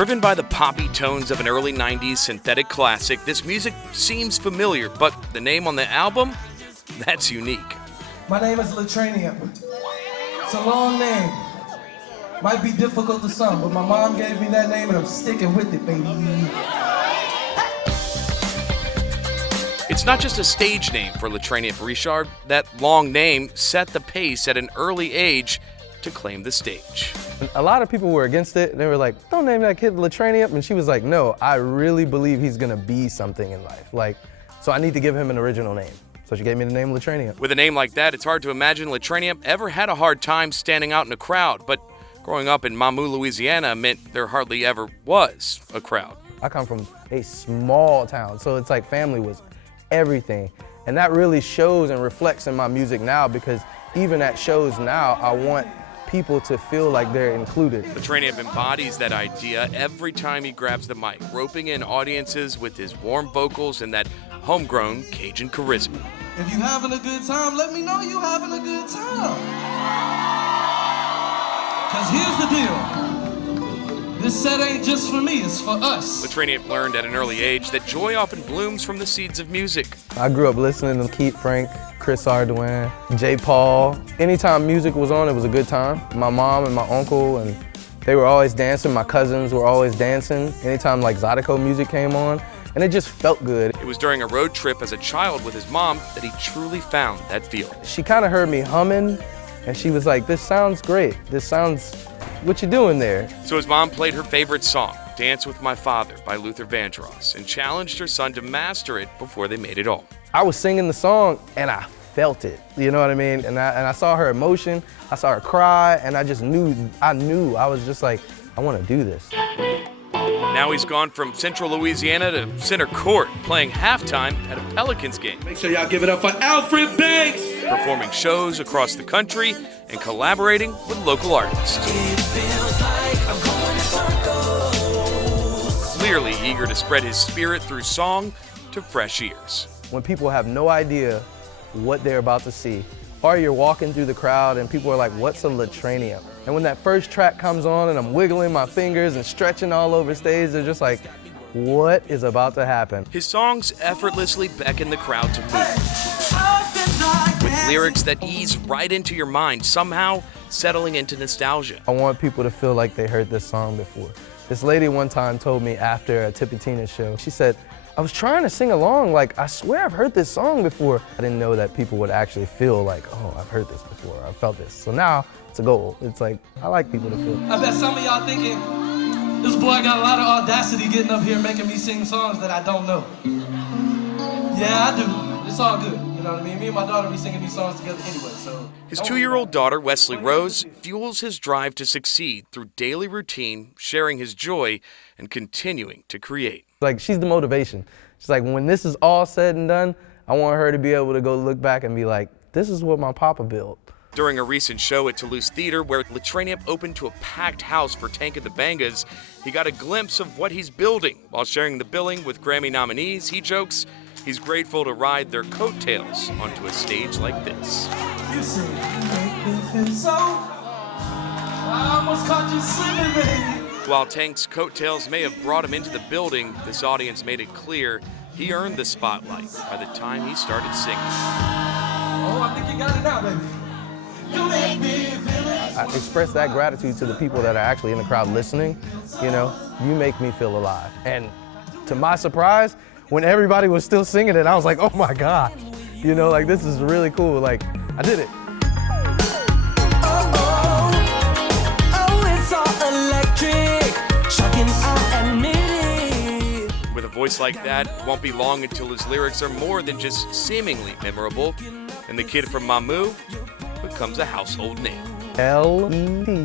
Driven by the poppy tones of an early 90s synthetic classic, this music seems familiar, but the name on the album? That's unique. My name is LeTrainiump. It's a long name. Might be difficult to some, but my mom gave me that name and I'm sticking with it, baby. It's not just a stage name for LeTrainiump Richard. That long name set the pace at an early age to claim the stage. A lot of people were against it. They were like, don't name that kid LeTrainiump. And she was like, no, I really believe he's gonna be something in life. So I need to give him an original name. So she gave me the name LeTrainiump. With a name like that, it's hard to imagine LeTrainiump ever had a hard time standing out in a crowd. But growing up in Mamou, Louisiana meant there hardly ever was a crowd. I come from a small town, so it's like family was everything. And that really shows and reflects in my music now, because even at shows now, I want people to feel like they're included. LeTrainiump embodies that idea every time he grabs the mic, roping in audiences with his warm vocals and that homegrown Cajun charisma. If you having a good time, let me know you having a good time. Cause here's the deal. This set ain't just for me, it's for us. LeTrainiump learned at an early age that joy often blooms from the seeds of music. I grew up listening to Keith Frank, Chris Ardoin, J. Paul. Anytime music was on, it was a good time. My mom and my uncle, and they were always dancing. My cousins were always dancing. Anytime like Zydeco music came on, and it just felt good. It was during a road trip as a child with his mom that he truly found that feeling. She kind of heard me humming, and she was like, this sounds great. This sounds, what you doing there? So his mom played her favorite song, Dance With My Father by Luther Vandross, and challenged her son to master it before they made it home. I was singing the song and I felt it, you know what I mean? And I saw her emotion, I saw her cry, and I just knew, I was just like, I want to do this. Now he's gone from Central Louisiana to Center Court, playing halftime at a Pelicans game. Make sure y'all give it up for Alfred Banks! Performing shows across the country and collaborating with local artists. Clearly eager to spread his spirit through song to fresh ears. When people have no idea what they're about to see, or you're walking through the crowd and people are like, what's a LeTrainiump? And when that first track comes on and I'm wiggling my fingers and stretching all over stage, they're just like, what is about to happen? His songs effortlessly beckon the crowd to move, with lyrics that ease right into your mind, somehow settling into nostalgia. I want people to feel like they heard this song before. This lady one time told me after a Tippy Tina show, she said, I was trying to sing along, like, I swear I've heard this song before. I didn't know that people would actually feel like, oh, I've heard this before, I've felt this. So now it's a goal. It's like, I like people to feel. I bet some of y'all thinking, this boy got a lot of audacity getting up here making me sing songs that I don't know. Yeah, I do. It's all good. You know what I mean? Me and my daughter be singing these songs together anyway, so. His 2-year-old daughter, Wesley Rose, fuels his drive to succeed through daily routine, sharing his joy, and continuing to create. Like, she's the motivation. She's like, when this is all said and done, I want her to be able to go look back and be like, this is what my papa built. During a recent show at Toulouse Theater, where LeTrainiump opened to a packed house for Tank of the Bangas, he got a glimpse of what he's building. While sharing the billing with Grammy nominees, he jokes he's grateful to ride their coattails onto a stage like this. You say you make me feel so. I almost caught you slipping, baby. While Tank's coattails may have brought him into the building, this audience made it clear he earned the spotlight by the time he started singing. Oh, I think you got it now, baby. You make me feel it. I express that gratitude to the people that are actually in the crowd listening. You know, you make me feel alive. And to my surprise, when everybody was still singing it, I was like, oh my God. You know, like, this is really cool. Like, I did it. With a voice like that, it won't be long until his lyrics are more than just seemingly memorable, and the kid from Mamou becomes a household name. LeTrainiump.